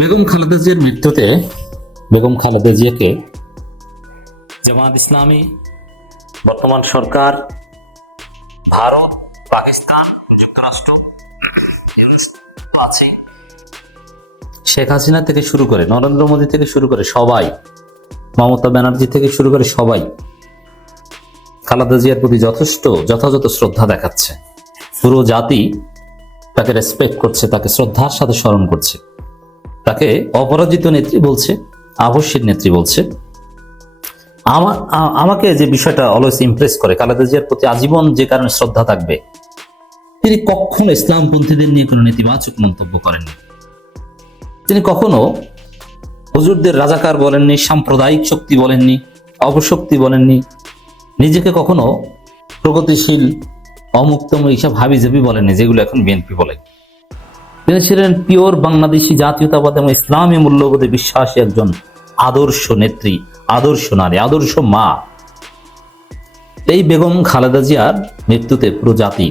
বেগম খালেদা জিয়ার মৃত্যুতে বেগম খালেদা জিয়াকে জামাত ইসলামী, বর্তমান সরকার, ভারত, পাকিস্তান, যুক্তরাষ্ট্র আছে, শেখ হাসিনা থেকে শুরু করে নরেন্দ্র মোদী থেকে শুরু করে সবাই, মমতা ব্যানার্জি থেকে শুরু করে সবাই খালেদা জিয়ার প্রতি যথাযথ শ্রদ্ধা দেখাচ্ছে। পুরো জাতি তাকে রেসপেক্ট করছে, তাকে শ্রদ্ধার সাথে স্মরণ করছে, তাকে অপরাজিত নেত্রী বলছে, আবশ্যিক নেত্রী বলছে। আমাকে যে বিষয়টা অলওয়েজ ইমপ্রেস করে, খালেদা জিয়ার প্রতি আজীবন যে কারণে শ্রদ্ধা থাকবে, তিনি কখনো ইসলামপন্থীদের নিয়ে কোনো নেতিবাচক মন্তব্য করেননি। তিনি কখনো হুজুরদের রাজাকার বলেননি, সাম্প্রদায়িক শক্তি বলেননি, অপশক্তি বলেননি, নিজেকে কখনো প্রগতিশীল, অমুক্তম এইসব হাবিজাবি বলেননি যেগুলো এখন বিএনপি বলে। তিনি ছিলেন পিওর বাংলাদেশি জাতীয়তাবাদ এবং ইসলামী মূল্যবোধে বিশ্বাসী একজন আদর্শ নেত্রী, আদর্শ নারী, আদর্শ মা। এই বেগম খালেদা জিয়ার মৃত্যুতে পুরো জাতি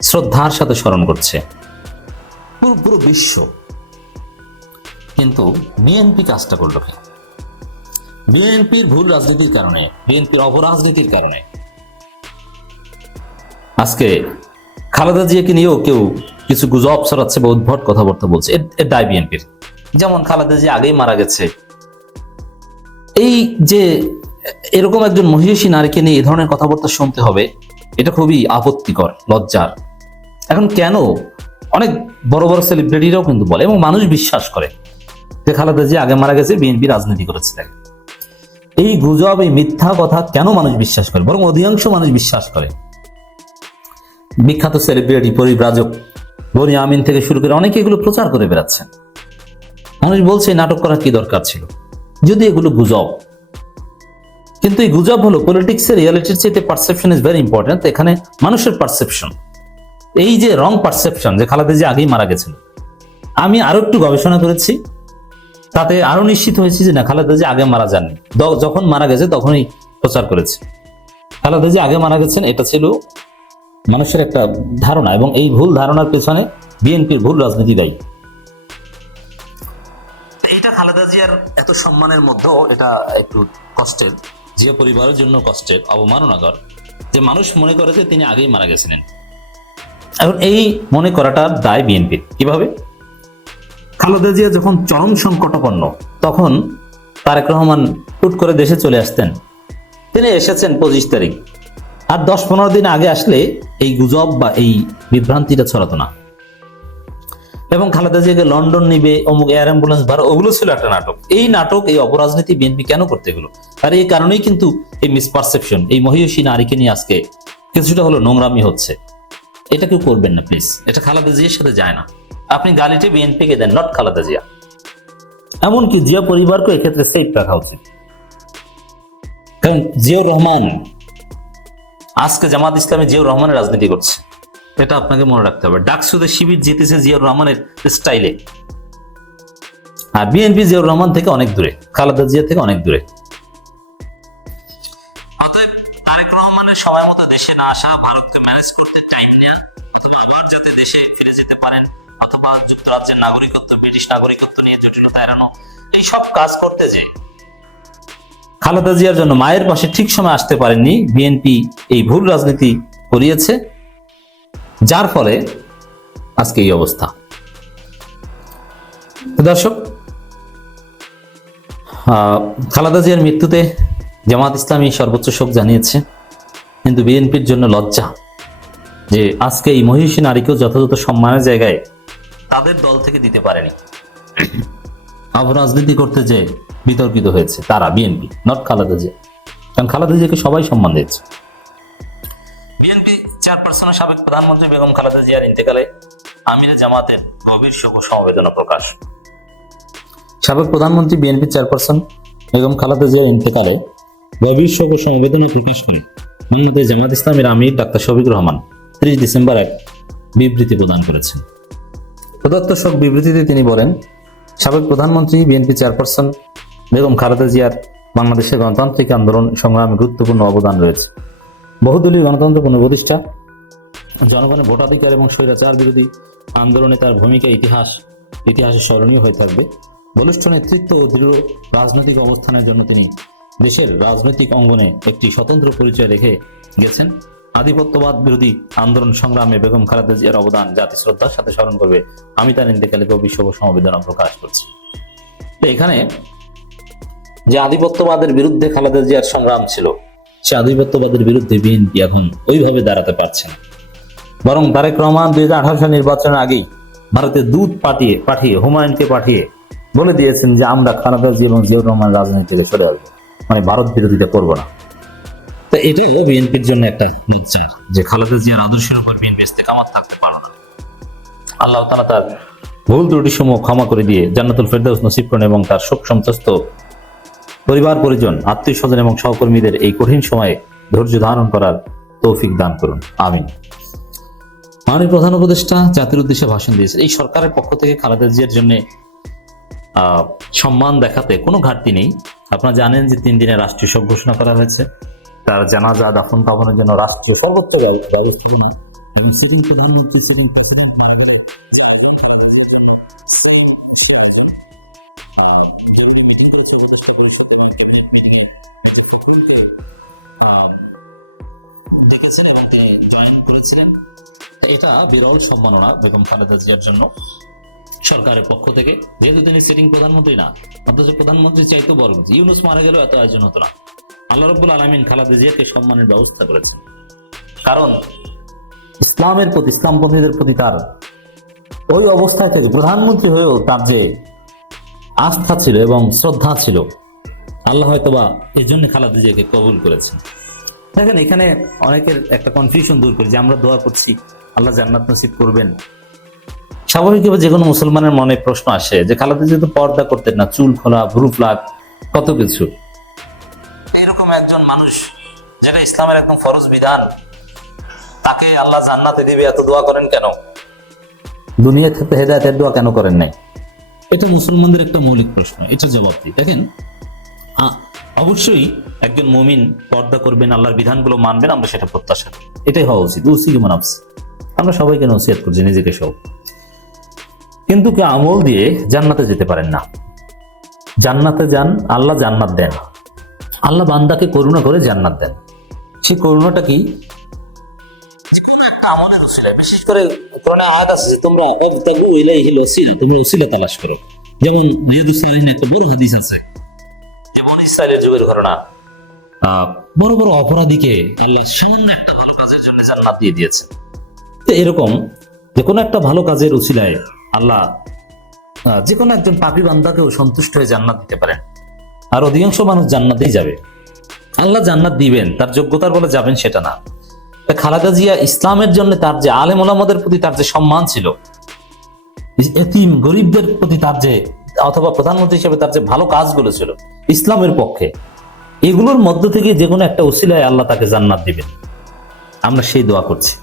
শ্রদ্ধার সাথে স্মরণ করছে, পুরো বিশ্ব। কিন্তু বিএনপি কাজটা করলো কেন? বিএনপির ভুল রাজনীতির কারণে, বিএনপির অপরাজনীতির কারণে আজকে খালেদা জিয়াকে নিয়েও কেউ কিছু গুজব ছড়াচ্ছে বা উদ্ভট কথাবার্তা বলছে। এর দায় বিএনপির। যেমন খালেদা জিয়া আগেই মারা গেছে, এই যে এরকম একজন মহিষী নারীকে নিয়ে এই ধরনের কথাবার্তা শুনতে হবে, এটা খুবই আপত্তিকর, লজ্জার। এখন কেন অনেক বড় বড় সেলিব্রিটিরাও কিন্তু বলে এবং মানুষ বিশ্বাস করে যে খালেদা জিয়া আগে মারা গেছে, বিএনপি রাজনীতি করেছে। এই গুজব, এই মিথ্যা কথা কেন মানুষ বিশ্বাস করে? বরং অধিকাংশ মানুষ বিশ্বাস করে। বিখ্যাত সেলিব্রিটি, পরিব্রাজক বনি আমিন থেকে শুরু করে অনেকে এগুলো প্রচার করে বেড়াচ্ছেন। মানুষ বলছে নাটক করার কি দরকার ছিল, যদি এগুলো গুজব। কিন্তু এই গুজব হলো পলিটিক্সের রিয়ালিটির চাইতে পারসেপশন ইজ ভেরি ইম্পর্টেন্ট। এখানে মানুষের পারসেপশন, এই যে রং পারসেপশন যে খালেদা জিয়া আগেই মারা গেছিল, আমি আরো একটু গবেষণা করেছি, তাতে আরো নিশ্চিত হয়েছি যে না, খালেদা জিয়া আগে মারা যাননি। যখন মারা গেছে তখনই প্রচার করেছে খালেদা জিয়া আগে মারা গেছেন। এটা ছিল মানুষের একটা ধারণা, এবং এই ভুল ধারণার পেছনে বিএনপির ভুল রাজনীতি দায়ী। এটা খালেদা জিয়ার এত সম্মানের মধ্যেও এটা একটু কষ্টের, জিয়া পরিবারের জন্য কষ্টের, অবমাননাকর যে মানুষ মনে করে যে তিনি আগেই মারা গেছিলেন। এখন এই মনে করাটার দায় বিএনপির। কিভাবে? খালেদা জিয়া যখন চরম সংকটাপন্ন, তখন তারেক রহমান হুট করে দেশে চলে আসতেন। তিনি এসেছেন 25 তারিখ, আর 10-15 দিন আগে আসলে এই গুজব বা এই বিভ্রান্তিটা ছড়াতো না। এবং খালেদা জিয়াকে লন্ডন নিবে, অমুক এয়ার অ্যাম্বুলেন্স ভাড়া, ওগুলো ছিল একটা নাটক। এই নাটক, এই অপরাজনীতি বিএনপি কেন করতে গেল? আর এই কারণেই কিন্তু এই মিসপারসেপশন, এই মহিষী নারীকে নিয়ে আজকে কিছুটা হলো নোংরামি হচ্ছে। এটা কেউ করবেন না প্লিজ। এটা খালেদা জিয়ার সাথে যায় না। আপনি গালিটি বিএনপিকে দেন, নট খালেদা জিয়া। এমনকি জিয়া পরিবারকে এক্ষেত্রে সেফ রাখা উচিত। কারণ জিয়াউর রহমান আজকে জামাত ইসলামী জিয়াউর রহমানের রাজনীতি করছে, এটা আপনাকে মনে রাখতে হবে। ডাকসুদে শিবির জিতেছে জিয়াউর রহমানের স্টাইলে, আর বিএনপি জিয়াউর রহমান থেকে অনেক দূরে, খালেদা জিয়া থেকে অনেক দূরে। অতএব তারেক রহমানের সময় মতো দেশে না আসা, ভারতকে ম্যানেজ করতে টাইম নেওয়া, অথবা আবার যাতে দেশে ফিরে যেতে পারেন, অথবা যুক্তরাজ্যের নাগরিকত্ব, ব্রিটিশ নাগরিকত্ব নিয়ে জটিলতা এড়ানো, এই সব কাজ করতে যে খালেদা জিয়ার জন্য মায়ের পাশে ঠিক সময় আসতে পারেননি। বিএনপি এই ভুল রাজনীতি করিয়েছে, যার ফলে আজকে এই অবস্থা। দর্শক, খালেদা জিয়ার মৃত্যুতে জামাত ইসলামী সর্বোচ্চ শোক জানিয়েছে, কিন্তু বিএনপির জন্য লজ্জা যে আজকে এই মহিষী নারীকেও যথাযথ সম্মানের জায়গায় তাদের দল থেকে দিতে পারেনি। অপরাজনীতি করতে যে বিতর্কিত হয়েছে তারা, বিএনপি, নট খালেদা জিয়া। কারণ খালেদা জিয়াকে সবাই সম্মান দিয়েছে। বিএনপি চেয়ারপারসনের সাবেক প্রধানমন্ত্রী বেগম খালেদা জিয়ার ইন্তেকালে আমিরে জামাতের গভীর শোক ও সমবেদনা প্রকাশ। সাবেক প্রধানমন্ত্রী বিএনপি চেয়ারপারসন বেগম খালেদা জিয়ার ইন্তেকালে গভীর শোক ও সমবেদনা প্রকাশ করে বাংলাদেশ জামাত ইসলামের আমির ডাক্তার শফিকুর রহমান 30 ডিসেম্বর এক বিবৃতি প্রদান করেছেন। প্রদত্ত শোক বিবৃতিতে তিনি বলেন, সাবেক প্রধানমন্ত্রী বিএনপি চেয়ারপারসন বেগম খালেদা জিয়ার বাংলাদেশের গণতান্ত্রিক আন্দোলন সংগ্রামে গুরুত্বপূর্ণ অবদান রয়েছে। বহুদলীয় গণতন্ত্র পুনঃপ্রতিষ্ঠা, জনগণের ভোটাধিকার এবং স্বৈরাচার বিরোধী আন্দোলনে তার ভূমিকা ইতিহাসে স্মরণীয় হয়ে থাকবে। বলিষ্ঠ নেতৃত্ব ও দৃঢ় রাজনৈতিক অবস্থানের জন্য তিনি দেশের রাজনৈতিক অঙ্গনে একটি স্বতন্ত্র পরিচয় রেখে গেছেন। আধিপত্যবাদ বিরোধী আন্দোলন সংগ্রামে বেগম খালেদা জিয়ার অবদান জাতি শ্রদ্ধার সাথে স্মরণ করবে। আমি তার ইন্তেকালে গভীর শোক ও সমবেদনা প্রকাশ করছি। তো এখানে যে আধিপত্যবাদের বিরুদ্ধে খালেদা জিয়ার সংগ্রাম ছিল, সে আধিপত্যবাদের বিরুদ্ধে বিএনপি এখন ওইভাবে দাঁড়াতে পারছে না। বরং তারেক রহমান 2018 সাল নির্বাচনের আগেই ভারতে দূত পাঠিয়ে হুমায়ুনকে পাঠিয়ে বলে দিয়েছেন যে আমরা খালেদা জিয়া এবং জিয়াউর রহমান রাজনীতি থেকে সরে আসবো, মানে ভারত বিরোধিতা করবো না। তো এটাও বিএনপির জন্য একটা লজ্জা যে খালেদা জিয়ার আদর্শের উপর বিএনপি ইস্তেকামাত থাকতে পারে না। আল্লাহ তাআলা তার ভুল ত্রুটি সমূহ ক্ষমা করে দিয়ে জান্নাতুল ফেরদাউস নসিব করেন এবং তার শোক সন্তস্ত পরিবার পরিজন, আত্মীয় স্বজন এবং সহকর্মীদের এই কঠিন সময়ে ধৈর্য ধারণ করার তৌফিক দান করুন, আমিন। মাননীয় প্রধান উপদেষ্টা জাতির উদ্দেশ্যে ভাষণ দিয়েছেন। এই সরকারের পক্ষ থেকে খালেদা জিয়ার জন্য সম্মান দেখাতে কোনো ঘাটতি নেই। আপনারা জানেন যে 3 দিনের রাষ্ট্রীয় শোক ঘোষণা করা হয়েছে। তার জানাজা দাফন কাফনের জন্য রাষ্ট্রীয় সর্বোচ্চ ব্যবস্থাপনা এবং সিটিং প্রধানমন্ত্রী সিটিং প্রেসিডেন্ট মিটিং করেছে উপদেষ্টা পরিষদ এবং ক্যাবিনেট মিটিংয়ে দেখেছেন এবং জয়েন করেছিলেন। এটা বিরল সম্মাননা বেগম খালেদা জিয়ার জন্য সরকারের পক্ষ থেকে, যেহেতু তিনি সিটিং প্রধানমন্ত্রী না, অথচ প্রধানমন্ত্রী চাইতে বড় কিছু। ইউনূস মারা গেলেও এত আয়োজন হতো না। আল্লাহ রাব্বুল আলামিন খালেদা জিয়াকে সম্মানের ব্যবস্থা করেছেন, কারণ ইসলামের প্রতি, ইসলামপন্থীদের প্রতি তার ওই অবস্থায় থেকে প্রধানমন্ত্রী হয়েও তার যে আস্থা ছিল এবং শ্রদ্ধা ছিল, আল্লাহ হয়তোবা এই জন্য খালেদা জিয়াকে কবুল করেছেন। দেখেন, এখানে অনেকের একটা কনফিউশন দূর করে যে আমরা দোয়া করছি আল্লাহ জান্নাত নসিব করবেন। স্বাভাবিকভাবে যে কোনো মুসলমানের মনে প্রশ্ন আসে যে খালেদা জিয়া তো পর্দা করতেন না, চুল খোলা, ভ্রু ফ্লাক, কত কিছু। এরকম একজন মানুষ, যেটা ইসলামের একদম ফরজ বিধান, তাকে আল্লাহ জান্নাতে দিবে, এত দোয়া করেন কেন? দুনিয়া থেকে হেদায়েতের দোয়া কেন করেন নাই? এটা মুসলমানদের একটা মৌলিক প্রশ্ন, এটা জবাব দিই। দেখেন, অবশ্যই একজন মুমিন পর্দা করবেন, আল্লাহর বিধানগুলো মানবেন, আমরা সেটা প্রত্যাশা করি। এটাই হওয়া উচিত। আমরা সবাইকে নসিহত করছি, নিজেকে সব। কিন্তু কেউ আমল দিয়ে জান্নাতে যেতে পারেন না। জান্নাতে যান, আল্লাহ জান্নাত দেন, আল্লাহ বান্দাকে করুণা করে জান্নাত দেন। সেই করুণাটা কি? কোনো একটা আমলের উসিলায়। বিশেষ করে কোরআনে আয়াত আছে যে তোমরা ওয়াবতাগু ইলাইহিল ওসিলা, তুমি উসিলা তালাশ করো। যেমন রিয়াদুস সালিহিনে একটা বড় হাদিস আছে, যে বনী ইসরাইলের যুগের ঘটনা। বড় বড় অপরাধীকে আল্লাহ সামান্য একটা ভালো কাজের জন্য জান্নাত দিয়ে দিয়েছেন। তো এরকম যে কোনো একটা ভালো কাজের উসিলায় আল্লাহ যে কোনো একজন পাপী বান্দাকেও সন্তুষ্ট হয়ে জান্নাত দিতে পারেন। আর অধিকাংশ মানুষ জান্নাতেই যাবে। আল্লাহ জান্নাত দিবেন, তার যোগ্যতার বলে যাবেন সেটা না। খালেদা জিয়া ইসলামের জন্য তার যে আলেম ওলামাদের প্রতি তার যে সম্মান ছিল, এতিম গরিবদের প্রতি তার যে, অথবা প্রধানমন্ত্রী হিসেবে তার যে ভালো কাজগুলো ছিল ইসলামের পক্ষে, এগুলোর মধ্য থেকে যে কোনো একটা উসিলায় আল্লাহ তাকে জান্নাত দিবেন। আমরা সেই দোয়া করছি।